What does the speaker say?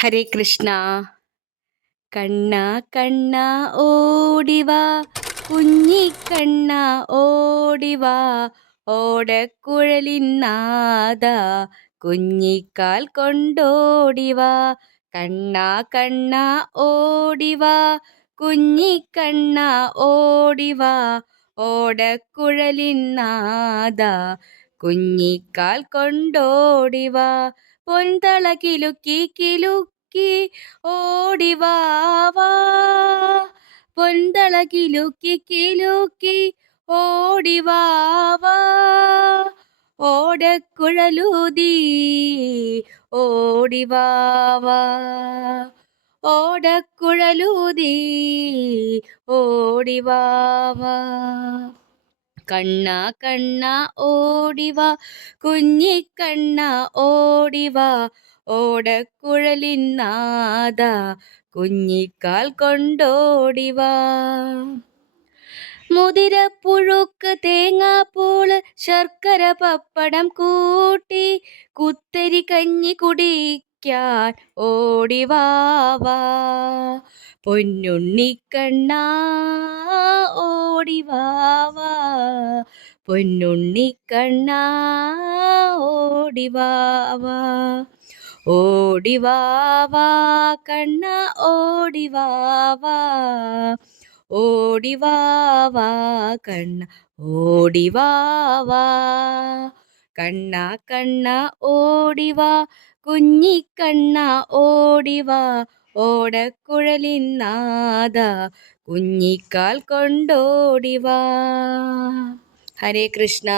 ഹരേ കൃഷ്ണ. കണ്ണ കണ്ണ ഓടിവാ, കുഞ്ഞിക്കണ്ണ ഓടിവാ, ഓടക്കുഴലിന്നാദ കുഞ്ഞിക്കാൽ കൊണ്ടോടിവാ. കണ്ണ കണ്ണ ഓടിവാ, കുഞ്ഞിക്കണ്ണ ഓടിവാ, ഓടക്കുഴലിന്നാദ കുഞ്ഞിക്കാൽ കൊണ്ടോടിവാ. പൊൻതള കിലുക്കി കിലുക്കി ഓടിവാവാ, പൊൻതള കിലുക്കി കിലുക്കി ഓടിവാവാ, ഓടക്കുഴലൂതി ഓടിവാവാ, ഓടക്കുഴലൂതി ഓടിവാവാ. കണ്ണ കണ്ണ ഓടിവാ, കുഞ്ഞിക്കണ്ണ ഓടിവാ, ഓടക്കുഴലിന്നാദ കുഞ്ഞിക്കാൽ കൊണ്ടോടിവാ. മുതിരപ്പുഴുക്ക് തേങ്ങാപ്പൂള് ശർക്കര പപ്പടം കൂട്ടി കുത്തരി കഞ്ഞി കുടിക്കാൻ ഓടിവാവാ. പൊന്നുണ്ണിക്കണ്ണ ഓടിവാവാ, പൊന്നുണ്ണിക്കണ്ണ ഓടിവാവാ. ഓടിവാവാ കണ്ണ ഓടിവാവാ, ഓടിവാവാ കണ്ണ ഓടിവാവാ. കണ്ണ കണ്ണ ഓടിവാ, കുഞ്ഞിക്കണ്ണ ഓടിവാ, ഓടക്കുഴലിന്നാദ കുഞ്ഞിക്കാൽ കൊണ്ടോടിവാ. ഹരേ കൃഷ്ണ.